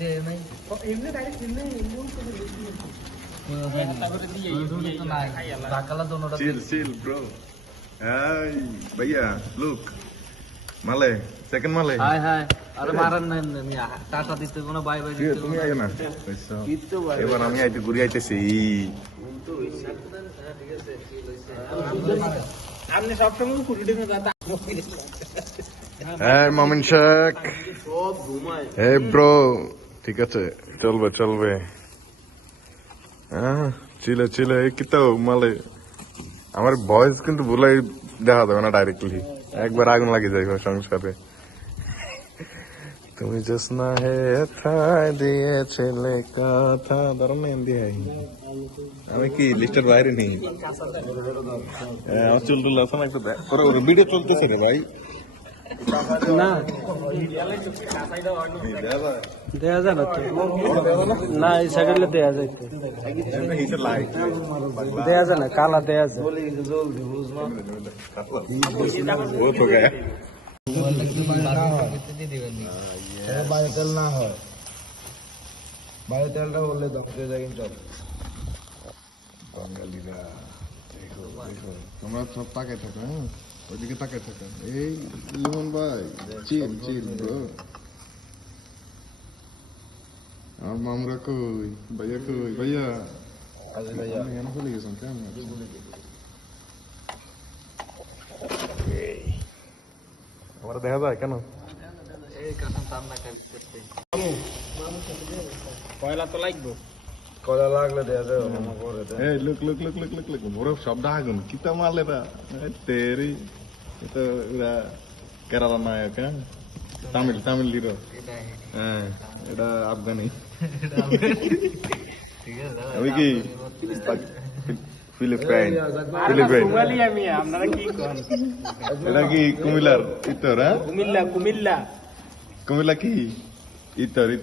দিয়ে নাই এমনি ডাইরেক্ট এমনি Chill, chill, bro. Hi, भैया, look. মালে, second মালে. হাই হাই আরে মারান না মিয়া টাটা দিতে কোনো বাই বাই দিতে তুমি আইও না। এবার আমি আইতে ঘুরে আইতেছি। আপনি সবসময় কুড়িটা দাদা হ্যাঁ মামিন শেখ। এই ব্রো, ঠিক আছে চলবে চলবে। হ্যাঁ চিলে চিলে কিতো মালে আমার ভয়েস কিন্তু বলাই দেখা যাবে না ডাইরেক্টলি, একবার আগুন লাগে যাইবে সংসারে। তুমি জোসনা হে থাই দিয়েছিলে কথা ধরো মেহেন্দি হাই। আমি কি লিস্টের বাইরে নেই। আমার চুল টুল আছে না একটু ভিডিও চলতেছে রে ভাই। না দেয়া যায় না না এই সাইকেলে দেয়া যায় দেয়া যায় না কালা দেয়া যায় বাইরে তেল না হয়, বাইরে তেলটা বললে দমকে যায় কিন্তু বাঙালিরা দেখো দেখো তোমরা সব তাকায় থাকো, হ্যাঁ ওইদিকে তাকায় থাকো। এই লিমন ভাই চিল চিল ব্রো। আমার মামরা কই, ভাইয়া কই, ভাইয়া আমি এনে চলে গেছেন কেন? আমার দেখা যায় কেন? কয়লা তো লাগবে কলা লাগলে দেয়া যায় এই look look look look look look বরফ সব ডাগুন কিতা মারলে রা তেরি এটা এরা কেরালা নায়ক, হ্যাঁ তামিল তামিল হিরো, হ্যাঁ এটা আফগানি। আমি কি ফিলিপাইন ফিলিপাইন আপনারা কি করেন এটা কি কুমিল্লার ইতর, হ্যাঁ কুমিল্লা কুমিল্লা কুমিল্লা কি ইতর ইতর